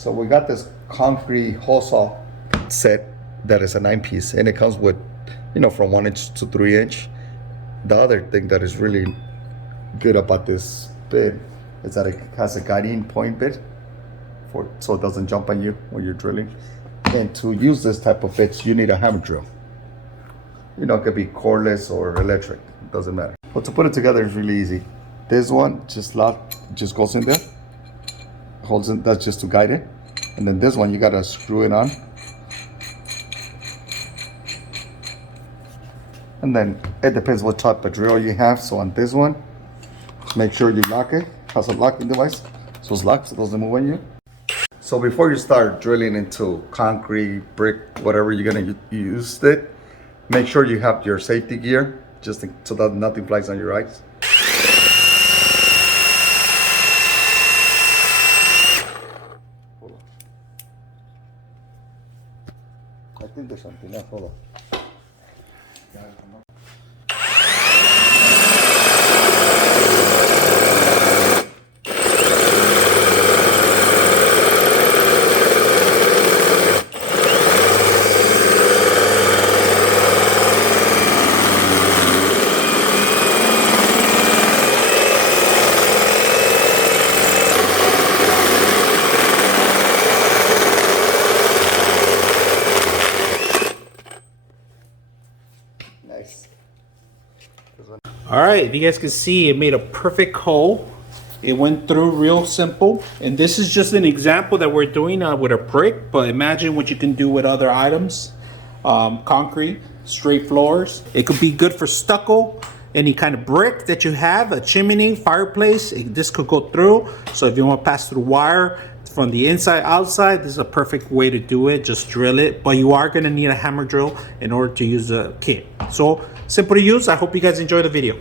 So we got this concrete hole saw set that is a 9-piece, and it comes with, you know, from 1 inch to 3 inch. The other thing that is really good about this bit is that it has a guiding point bit so it doesn't jump on you when you're drilling. And to use this type of bits, you need a hammer drill. You know, it could be cordless or electric, it doesn't matter. But to put it together is really easy. This one just goes in there, holds it, that's just to guide it. And then this one, you gotta screw it on. And then it depends what type of drill you have. So on this one, make sure you lock it. It has a locking device, so it's locked, so it doesn't move on you. So before you start drilling into concrete, brick, whatever you're gonna use it, make sure you have your safety gear, just so that nothing flies on your eyes. I think there's something left. Hold on. Nice. All right, if you guys can see, it made a perfect hole. It went through real simple. And this is just an example that we're doing with a brick, but imagine what you can do with other items. Concrete, straight floors. It could be good for stucco, any kind of brick that you have, a chimney, fireplace. This could go through. So if you want to pass through wire from the inside outside, this is a perfect way to do it. Just drill it, but you are going to need a hammer drill in order to use the kit. So simple to use. I hope you guys enjoy the video.